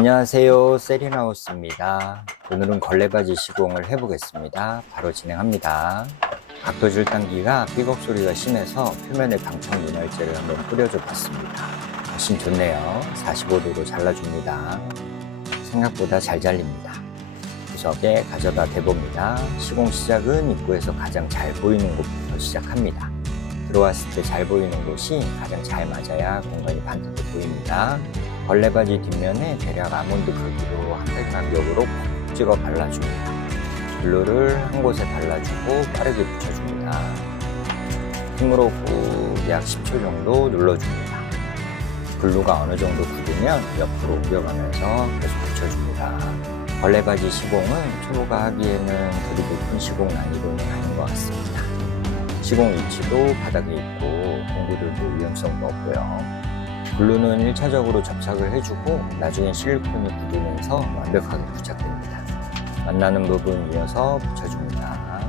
안녕하세요, 세린하우스입니다. 오늘은 걸레바지 시공을 해보겠습니다. 바로 진행합니다. 각도 줄당기가 삐걱 소리가 심해서 표면에 방청 윤활제를 한번 뿌려줘 봤습니다. 훨씬 좋네요. 45도로 잘라줍니다. 생각보다 잘 잘립니다. 구석에 가져다 대봅니다. 시공 시작은 입구에서 가장 잘 보이는 곳부터 시작합니다. 들어왔을 때 잘 보이는 곳이 가장 잘 맞아야 공간이 반듯해 보입니다. 걸레바지 뒷면에 대략 아몬드 크기로 한 팩 간격으로 콕 찍어 발라줍니다. 글루를 한 곳에 발라주고 빠르게 붙여줍니다. 힘으로 꾹 약 10초 정도 눌러줍니다. 글루가 어느 정도 굳으면 옆으로 옮겨가면서 계속 붙여줍니다. 걸레바지 시공은 초보가 하기에는 그리 높은 시공 난이도는 아닌 것 같습니다. 시공 위치도 바닥에 있고 공구들도 위험성도 없고요. 글루는 1차적으로 접착을 해주고 나중에 실리콘이 굳으면서 완벽하게 부착됩니다. 만나는 부분 이어서 붙여줍니다.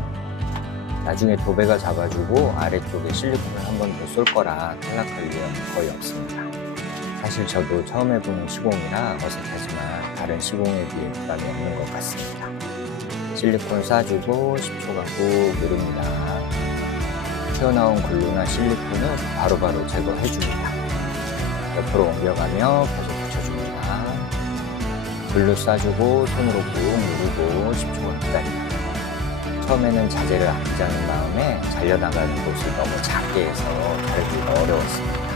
나중에 도배가 잡아주고 아래쪽에 실리콘을 한 번 더 쏠 거라 탈락할 위험은 거의 없습니다. 사실 저도 처음 해보는 시공이라 어색하지만 다른 시공에 비해 부담이 없는 것 같습니다. 실리콘 쏴주고 10초간 꾹 누릅니다. 튀어나온 글루나 실리콘은 바로바로 제거해줍니다. 옆으로 옮겨가며 계속 붙여줍니다. 글루 쏴주고 손으로 꾹 누르고 10초간 기다립니다. 처음에는 자재를 아끼자는 마음에 잘려나가는 곳을 너무 작게 해서 자르기가 어려웠습니다.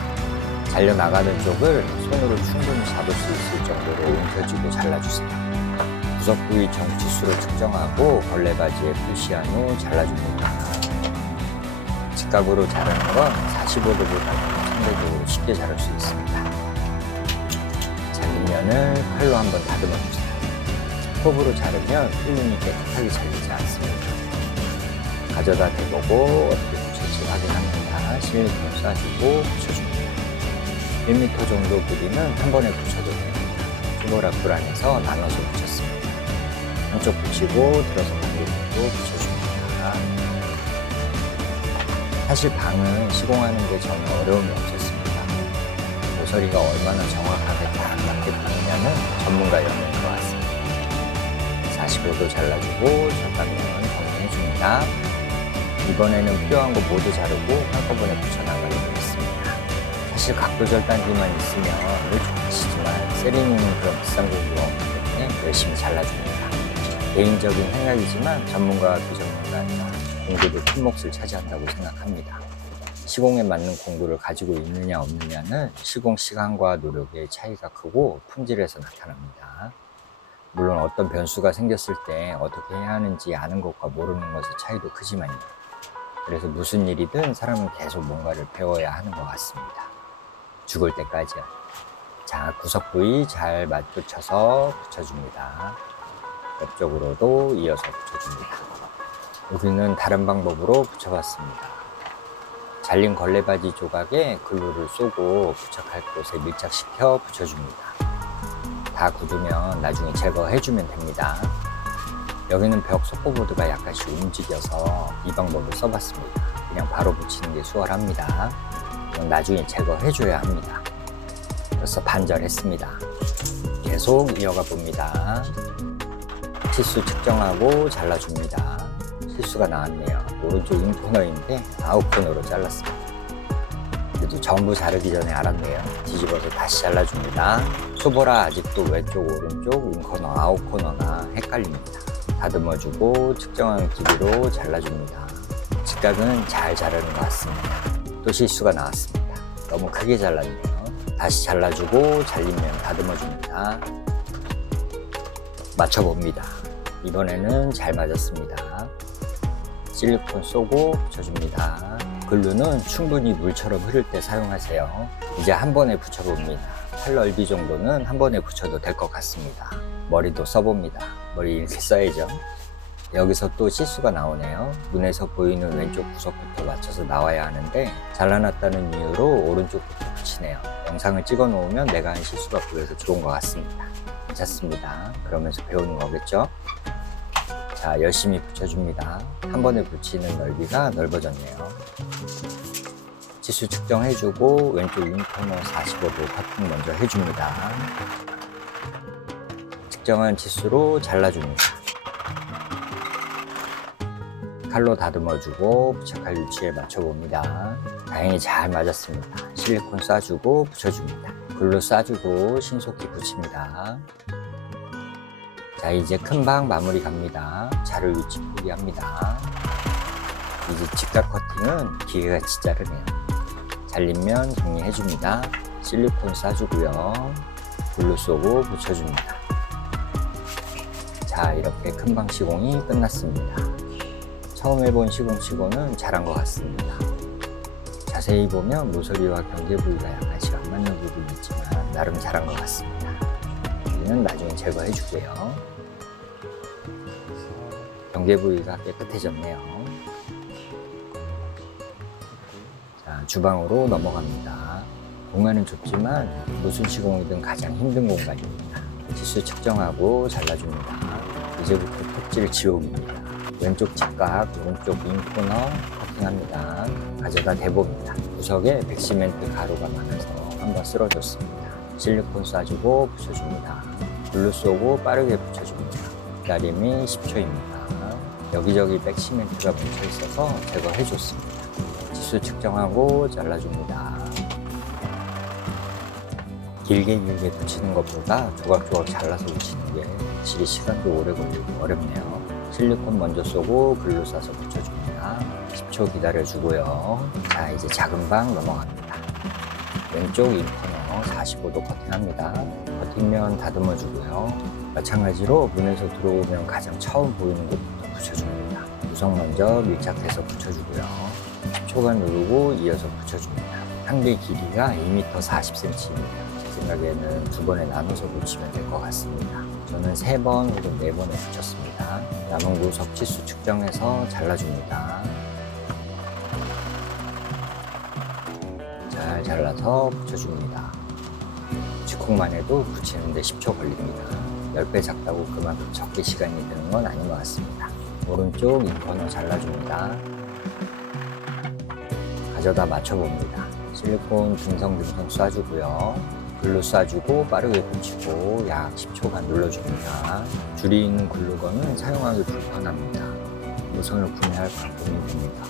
잘려나가는 쪽을 손으로 충분히 잡을 수 있을 정도로 움켜쥐고 잘라주세요. 구석 부위 정치수를 측정하고 걸레바지에 표시한 후 잘라줍니다. 직각으로 자르는 건 45도보다는 상대적으로 쉽게 자를 수 있습니다. 잘린 면을 칼로 한번 다듬어 주세요. 톱으로 자르면 필름이 깨끗하게 잘리지 않습니다. 가져다 대보고 어떻게 붙일지 확인합니다. 실리콘을 쏴주고 붙여줍니다. 1m 정도 길이는 한 번에 붙여도 됩니다. 투보라 불 안에서 나눠서 붙였습니다. 한쪽 붙이고 들어서 반대쪽도 붙여줍니다. 사실 방은 시공하는 데 전혀 어려움이 없었습니다. 모서리가 얼마나 정확하게 딱 맞게 붙느냐는 전문가였는 것 같습니다. 45도 잘라주고 절단면 정리해줍니다. 이번에는 필요한 거 모두 자르고 한꺼번에 붙여나가려고 했습니다. 사실 각도 절단기만 있으면 늘 좋으시지만 세린이는 그런 비싼 공구가 없기 때문에 열심히 잘라줍니다. 개인적인 생각이지만 전문가와 비전문가는 공구도 큰 몫을 차지한다고 생각합니다. 시공에 맞는 공구를 가지고 있느냐 없느냐는 시공 시간과 노력의 차이가 크고 품질에서 나타납니다. 물론 어떤 변수가 생겼을 때 어떻게 해야 하는지 아는 것과 모르는 것의 차이도 크지만요. 그래서 무슨 일이든 사람은 계속 뭔가를 배워야 하는 것 같습니다. 죽을 때까지요. 자, 구석 부위 잘 맞붙여서 붙여줍니다. 옆쪽으로도 이어서 붙여줍니다. 여기는 다른 방법으로 붙여봤습니다. 잘린 걸레바지 조각에 글루를 쏘고 부착할 곳에 밀착시켜 붙여줍니다. 다 굳으면 나중에 제거해주면 됩니다. 여기는 벽 속보보드가 약간씩 움직여서 이 방법을 써봤습니다. 그냥 바로 붙이는 게 수월합니다. 이건 나중에 제거해줘야 합니다. 벌써 반절했습니다. 계속 이어가 봅니다. 치수 측정하고 잘라줍니다. 실수가 나왔네요. 오른쪽 인코너인데 아웃코너로 잘랐습니다. 그래도 전부 자르기 전에 알았네요. 뒤집어서 다시 잘라줍니다. 초보라 아직도 왼쪽 오른쪽 인코너 아웃코너가 헷갈립니다. 다듬어주고 측정한 길이로 잘라줍니다. 직각은 잘 자르는 것 같습니다. 또 실수가 나왔습니다. 너무 크게 잘랐네요. 다시 잘라주고 잘리면 다듬어줍니다. 맞춰봅니다. 이번에는 잘 맞았습니다. 실리콘 쏘고 붙여줍니다. 글루는 충분히 물처럼 흐를 때 사용하세요. 이제 한 번에 붙여봅니다. 팔 넓이 정도는 한 번에 붙여도 될 것 같습니다. 머리도 써봅니다. 머리 이렇게 써야죠. 여기서 또 실수가 나오네요. 눈에서 보이는 왼쪽 구석부터 맞춰서 나와야 하는데 잘라놨다는 이유로 오른쪽부터 붙이네요. 영상을 찍어 놓으면 내가 한 실수가 보여서 좋은 것 같습니다. 괜찮습니다. 그러면서 배우는 거겠죠? 자, 열심히 붙여줍니다. 한 번에 붙이는 넓이가 넓어졌네요. 치수 측정해주고 왼쪽 윙코너 45도 커팅 먼저 해줍니다. 측정한 치수로 잘라줍니다. 칼로 다듬어주고 부착할 위치에 맞춰봅니다. 다행히 잘 맞았습니다. 실리콘 쏴주고 붙여줍니다. 글로 쏴주고 신속히 붙입니다. 자, 이제 큰방 마무리 갑니다. 자를 위치 포기합니다. 이제 직각 커팅은 기계가 자르네요. 잘리면 정리해줍니다. 실리콘 쏴주고요. 글로 쏘고 붙여줍니다. 자, 이렇게 큰방 시공이 끝났습니다. 처음 해본 시공치고는 잘한 것 같습니다. 자세히 보면 모서리와 경계 부위가 약간씩 안 맞는 부분이 있지만 나름 잘한 것 같습니다. 여기는 나중에 제거해 주고요. 경계 부위가 깨끗해졌네요. 자, 주방으로 넘어갑니다. 공간은 좁지만 무슨 시공이든 가장 힘든 공간입니다. 치수 측정하고 잘라줍니다. 이제부터 톱질 지옥입니다. 왼쪽 직각, 오른쪽 윙코너 커팅합니다. 가져다 대봅니다. 구석에 백시멘트 가루가 많아서 한번 쓸어줬습니다. 실리콘 쏴주고 붙여줍니다. 글루 쏘고 빠르게 붙여줍니다. 기다림이 10초입니다. 여기저기 백시멘트가 묻혀 있어서 제거해줬습니다. 치수 측정하고 잘라줍니다. 길게 붙이는 것보다 조각조각 잘라서 붙이는 게 확실히 시간도 오래 걸리고 어렵네요. 실리콘 먼저 쏘고 글로 쏴서 붙여줍니다. 10초 기다려주고요. 자, 이제 작은 방 넘어갑니다. 왼쪽 인코너 45도 커팅합니다. 커팅면 다듬어주고요. 마찬가지로 문에서 들어오면 가장 처음 보이는 곳부터 붙여줍니다. 구석 먼저 밀착해서 붙여주고요. 10초간 누르고 이어서 붙여줍니다. 상대 길이가 2m 40cm입니다. 제 생각에는 두 번에 나눠서 붙이면 될 것 같습니다. 저는 3번 혹은 4번에 붙였습니다. 남은 구석 치수 측정해서 잘라줍니다. 잘 잘라서 붙여줍니다. 직콕만 해도 붙이는데 10초 걸립니다. 10배 작다고 그만큼 적게 시간이 드는 건 아닌 것 같습니다. 오른쪽 인코너 잘라줍니다. 가져다 맞춰봅니다. 실리콘 듬성듬성 쏴주고요. 글루 쏴주고 빠르게 붙이고 약 10초간 눌러줍니다. 줄이 있는 글루건은 사용하기 불편합니다. 무선을 구매할 까 고민됩니다.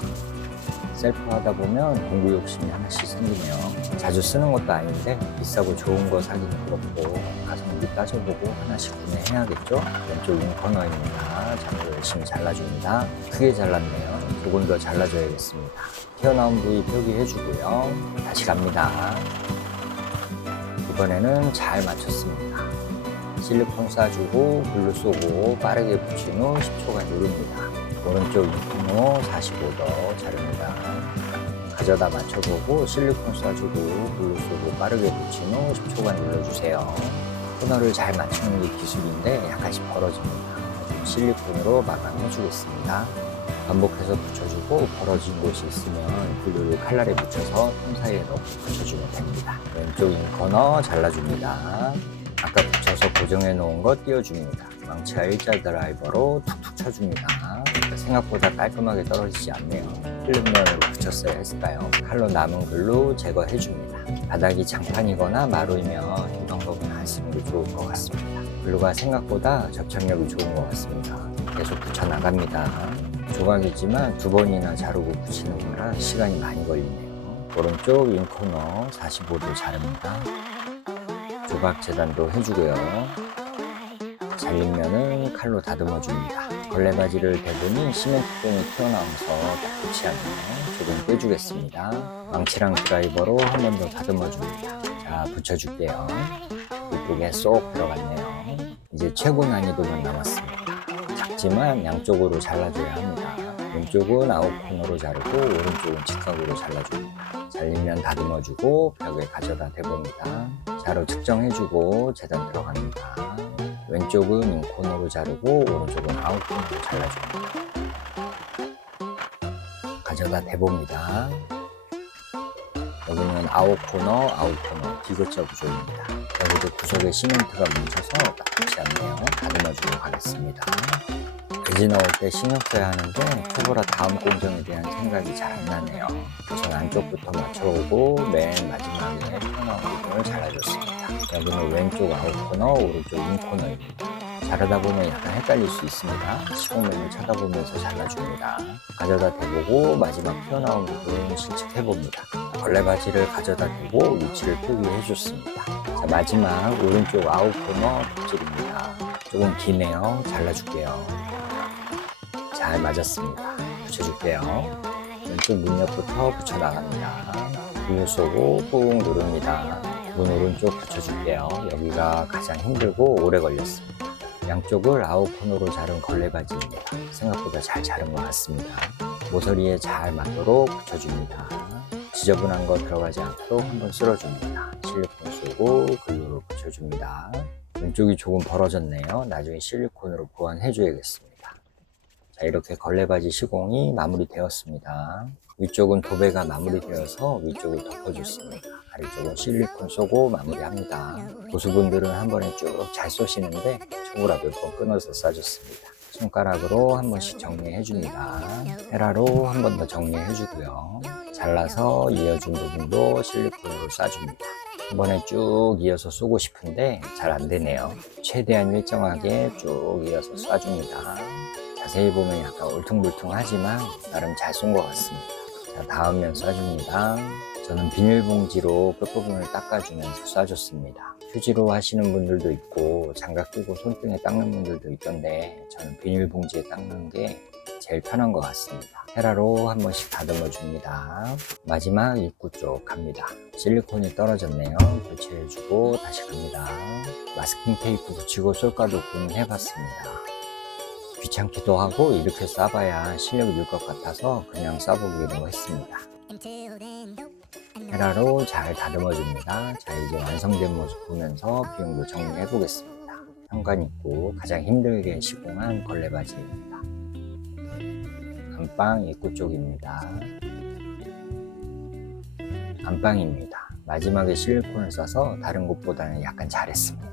셀프 하다 보면 공구 욕심이 하나씩 생기네요. 자주 쓰는 것도 아닌데 비싸고 좋은 거 사기는 그렇고 가성비 따져보고 하나씩 구매해야겠죠? 왼쪽 윙커너입니다. 자로 열심히 잘라줍니다. 크게 잘랐네요. 조금 더 잘라줘야겠습니다. 튀어나온 부위 표기해주고요. 다시 갑니다. 이번에는 잘 맞췄습니다. 실리콘 쏴주고 글루 쏘고 빠르게 붙인 후 10초간 누릅니다. 오른쪽 인코너 45도 자릅니다. 가져다 맞춰보고 실리콘 쏴주고 글루 쏘고 빠르게 붙인 후 10초간 눌러주세요. 코너를 잘 맞추는 게 기술인데 약간씩 벌어집니다. 실리콘으로 마감해주겠습니다. 반복해서 붙여주고 벌어진 곳이 있으면 글루를 칼날에 붙여서 틈 사이에 넣고 붙여주면 됩니다. 왼쪽 인코너 잘라줍니다. 아까 붙여서 고정해 놓은 거 띄워줍니다. 망치와 일자 드라이버로 툭툭 쳐줍니다. 생각보다 깔끔하게 떨어지지 않네요. 필름면으로 붙였어야 했을까요? 칼로 남은 글루 제거해줍니다. 바닥이 장판이거나 마루이면 이 방법은 안 쓰는 게 좋을 것 같습니다. 글루가 생각보다 접착력이 좋은 것 같습니다. 계속 붙여나갑니다. 조각이지만 2번이나 자르고 붙이는 거라 시간이 많이 걸리네요. 오른쪽 인코너 45도 자릅니다. 조각 재단도 해주고요. 잘린 면은 칼로 다듬어줍니다. 걸레바지를 대보니 시멘트병이 튀어나와서 딱 좋지 않네요. 조금 빼주겠습니다. 망치랑 드라이버로 한 번 더 다듬어줍니다. 자, 붙여줄게요. 이쁘게 쏙 들어갔네요. 이제 최고 난이도만 남았습니다. 작지만 양쪽으로 잘라줘야 합니다. 왼쪽은 아웃코너로 자르고 오른쪽은 직각으로 잘라줍니다. 잘리면 다듬어주고 벽에 가져다 대봅니다. 자로 측정해주고 재단 들어갑니다. 왼쪽은 인코너로 자르고 오른쪽은 아웃코너로 잘라줍니다. 가져다 대봅니다. 여기는 아웃코너, 디귿자 구조입니다. 여기도 구석에 시멘트가 뭉쳐서 딱 좋지 않네요. 다듬어주고 가겠습니다. 돼지 넣을 때 신경 써야 하는데 초보라 다음 공정에 대한 생각이 잘 안 나네요. 우선 안쪽부터 맞춰오고 맨 마지막에 튀어나온 부분을 잘라줬습니다. 여기는 왼쪽 아웃코너, 오른쪽 인코너입니다. 자르다 보면 약간 헷갈릴 수 있습니다. 시공면을 쳐다보면서 잘라줍니다. 가져다 대보고 마지막 튀어나온 부분 실측해봅니다. 걸레바지를 가져다 대고 위치를 표기해줬습니다. 자, 마지막 오른쪽 아웃코너 톱질입니다. 조금 기네요. 잘라줄게요. 잘 맞았습니다. 붙여줄게요. 왼쪽 문 옆부터 붙여나갑니다. 글로 쏘고 꾹 누릅니다. 문 오른쪽 붙여줄게요. 여기가 가장 힘들고 오래 걸렸습니다. 양쪽을 아웃코너로 자른 걸레바지입니다. 생각보다 잘 자른 것 같습니다. 모서리에 잘 맞도록 붙여줍니다. 지저분한 거 들어가지 않도록 한번 쓸어줍니다. 실리콘 쏘고 글루로 붙여줍니다. 왼쪽이 조금 벌어졌네요. 나중에 실리콘으로 보완해 줘야겠습니다. 자, 이렇게 걸레바지 시공이 마무리되었습니다. 위쪽은 도배가 마무리되어서 위쪽을 덮어줬습니다. 아래쪽은 실리콘 쏘고 마무리합니다. 고수분들은 한 번에 쭉 잘 쏘시는데 초보라 몇 번 끊어서 쏴줬습니다. 손가락으로 한 번씩 정리해줍니다. 헤라로 한 번 더 정리해주고요. 잘라서 이어준 부분도 실리콘으로 쏴줍니다. 한 번에 쭉 이어서 쏘고 싶은데 잘 안되네요. 최대한 일정하게 쭉 이어서 쏴줍니다. 자세히 보면 약간 울퉁불퉁하지만 나름 잘 쏜 것 같습니다. 자, 다음 면 쏴줍니다. 저는 비닐봉지로 끝부분을 닦아주면서 쏴줬습니다. 휴지로 하시는 분들도 있고 장갑 끼고 손등에 닦는 분들도 있던데 저는 비닐봉지에 닦는 게 제일 편한 것 같습니다. 헤라로 한 번씩 다듬어 줍니다. 마지막 입구 쪽 갑니다. 실리콘이 떨어졌네요. 교체해주고 다시 갑니다. 마스킹 테이프 붙이고 쏠까도 고민해봤습니다. 귀찮기도 하고 이렇게 쏴봐야 실력이 늘 것 같아서 그냥 쏴보기로 했습니다. 헤라로 잘 다듬어 줍니다. 자, 이제 완성된 모습 보면서 비용도 정리해 보겠습니다. 현관 입구 가장 힘들게 시공한 걸레바지입니다. 안방 입구 쪽입니다. 안방입니다. 마지막에 실리콘을 써서 다른 곳보다는 약간 잘했습니다.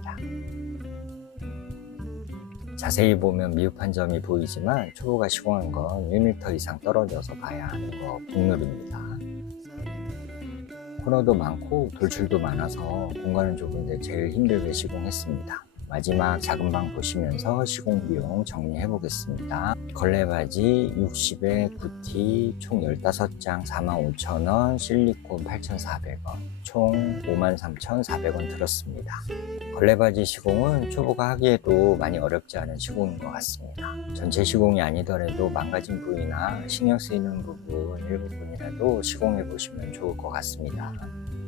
자세히 보면 미흡한 점이 보이지만 초보가 시공한 건 1m 이상 떨어져서 봐야 하는 거 국룰입니다. 코너도 많고 돌출도 많아서 공간은 좁은데 제일 힘들게 시공했습니다. 마지막 작은 방 보시면서 시공 비용 정리해 보겠습니다. 걸레바지 60에 9T 총 15장 45,000원, 실리콘 8,400원, 총 53,400원 들었습니다. 걸레바지 시공은 초보가 하기에도 많이 어렵지 않은 시공인 것 같습니다. 전체 시공이 아니더라도 망가진 부위나 신경 쓰이는 부분 일부분이라도 시공해 보시면 좋을 것 같습니다.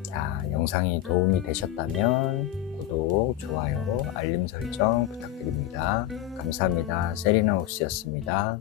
자, 영상이 도움이 되셨다면 구독, 좋아요, 알림 설정 부탁드립니다. 감사합니다. 세리나우스였습니다.